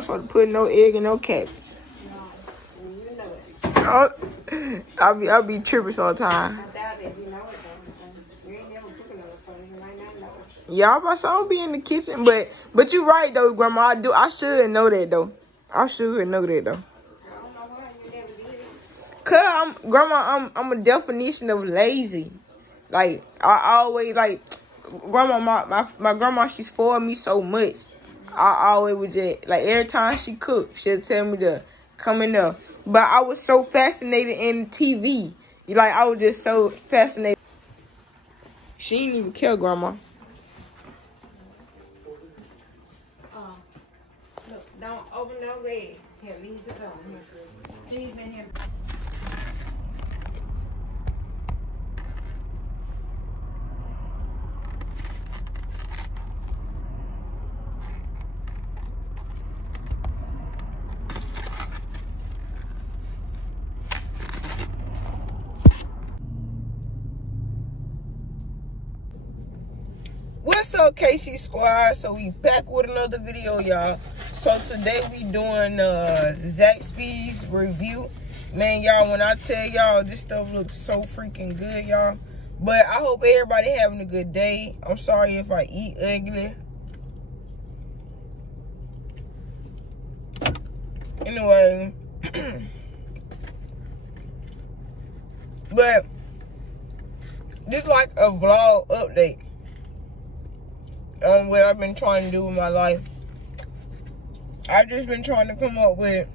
not supposed to put no egg in no cabbage. No, you know it. Oh, I'll be tripping sometimes. I doubt it. You know it though. We ain't never cooking on the first. You might not know it. Yeah, I'm about to say I don't be in the kitchen, but you right though, Grandma. I should know that though. I should know that though. I don't know why you never did it. Cause I'm a definition of lazy. Like I always like Grandma. My grandma, she spoiled me so much. I always would just like every time she cooked, she'd tell me to come in there. But I was so fascinated in TV. Like I was just so fascinated. She didn't even care, Grandma. Look, don't open no leg. Here, leave it alone. Leave in here. What's up, KC Squad? So we back with another video, y'all. So today we doing Zaxby's review. Man, y'all, when I tell y'all this stuff looks so freaking good, y'all. But I hope everybody having a good day. I'm sorry if I eat ugly. Anyway, but this is like a vlog update on what I've been trying to do with my life. I've just been trying to come up with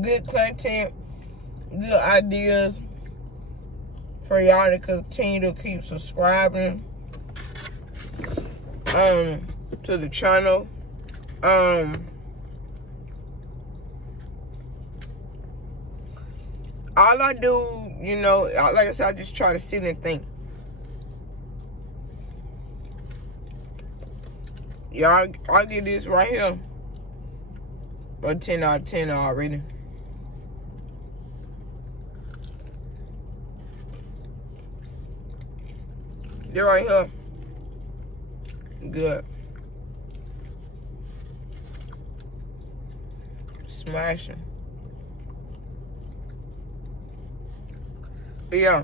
good content, good ideas for y'all to continue to keep subscribing to the channel. All I do, you know, like I said, I just try to sit and think. Y'all, I get this right here a 10 out of 10 already. They're right here. Good. Smashing. But yeah.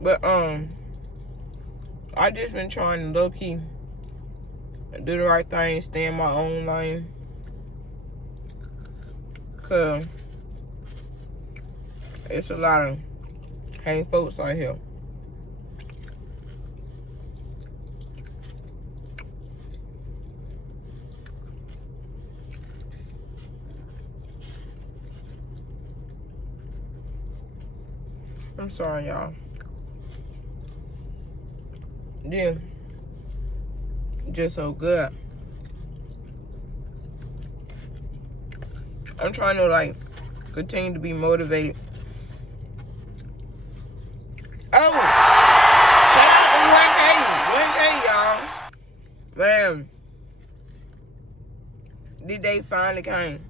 But I just been trying to low-key do the right thing, stay in my own lane. Cause it's a lot of hang folks out here. I'm sorry, y'all. Yeah, just so good. I'm trying to like continue to be motivated. Oh, shout out to 1K, y'all. Man, the day finally came.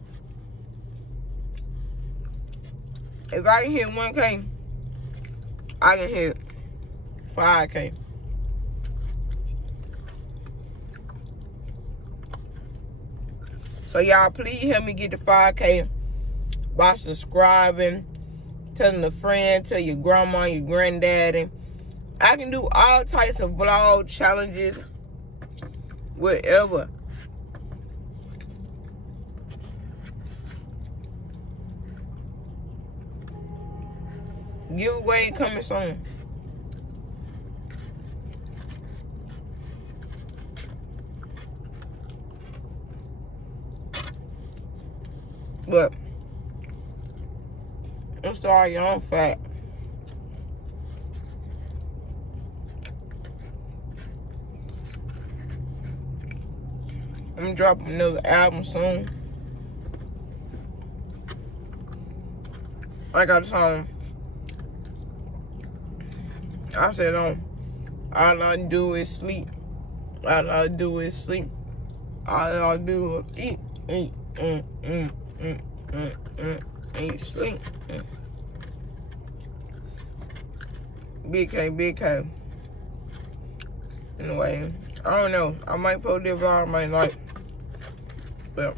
If I can hit 1K, I can hit 5K. So y'all, please help me get to 5K by subscribing, telling a friend, tell your grandma, your granddaddy. I can do all types of vlog challenges, whatever. Giveaway coming soon. But I'm sorry, y'all, I'm fat. I'm dropping another album soon. I got a song. I said, all I do is sleep. All I do is sleep. All I do is eat, eat, sleep. Big K. Anyway, I don't know. I might post this vlog, I might not. But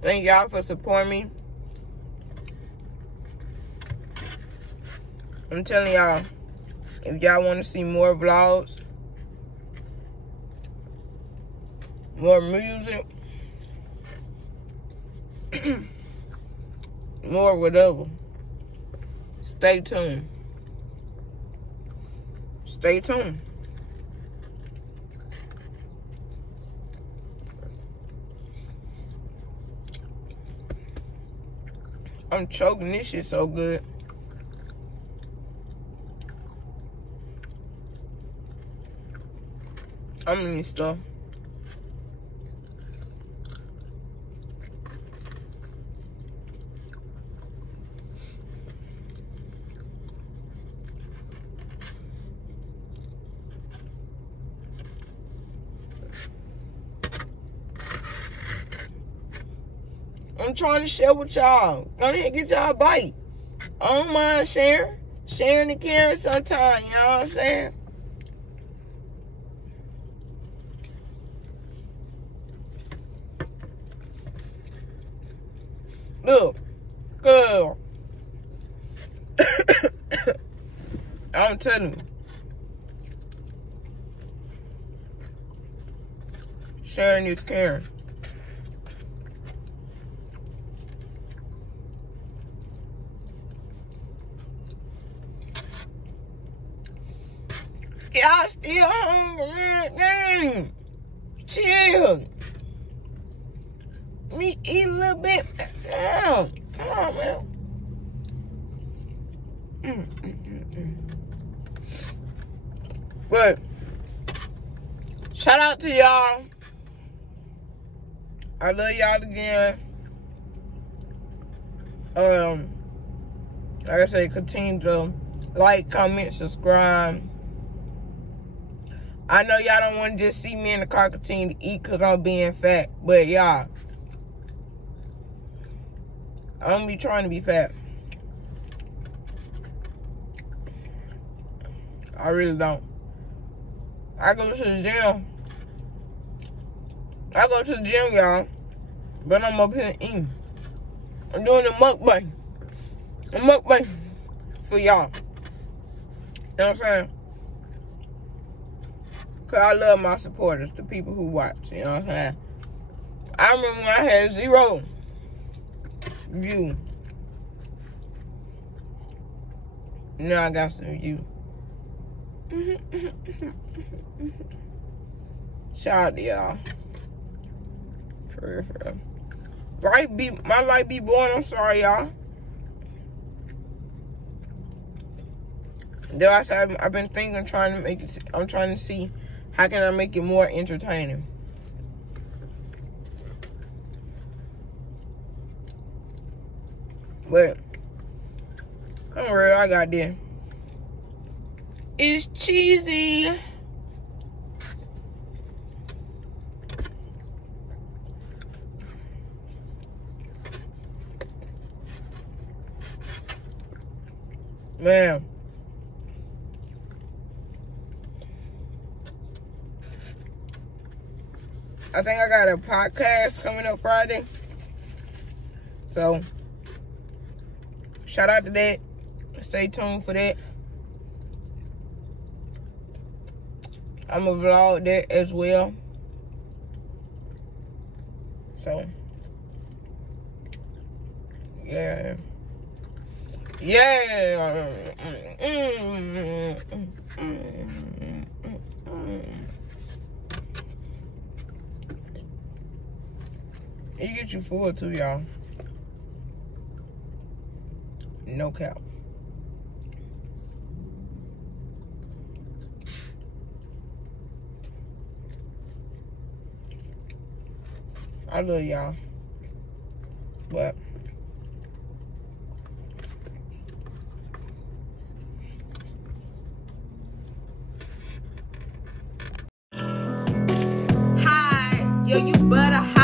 thank y'all for supporting me. I'm telling y'all, if y'all want to see more vlogs, more music, more whatever, stay tuned. Stay tuned. I'm choking. This shit so good. I mean stuff. I'm trying to share with y'all. Go ahead and get y'all a bite. I don't mind sharing. Sharing and caring sometimes, you know what I'm saying? Look, girl. I'm telling you. Sharing is caring. Y'all still hungry, man? Dang. Chill. Me eat a little bit. Damn. Come on, man. But shout out to y'all. I love y'all again. Like I say, continue to like, comment, subscribe. I know y'all don't want to just see me in the car continue to eat because I'm being fat. But y'all, I don't be trying to be fat. I really don't. I go to the gym. I go to the gym, y'all. But I'm up here eating. I'm doing a mukbang. A mukbang for y'all. You know what I'm saying? Because I love my supporters, the people who watch. You know what I'm saying? I remember when I had 0 views. Now I got some views. Shout out to y'all. For real. My life be boring. I'm sorry, y'all. Though I said I've been thinking, trying to make it. I'm trying to see how can I make it more entertaining. But come on, I got this. It's cheesy. Man. I think I got a podcast coming up Friday. So, shout out to that. Stay tuned for that. I'm going to vlog that as well. So, yeah. Yeah. It get you full too, y'all. No cap. I love y'all. But hi, yo, you butter.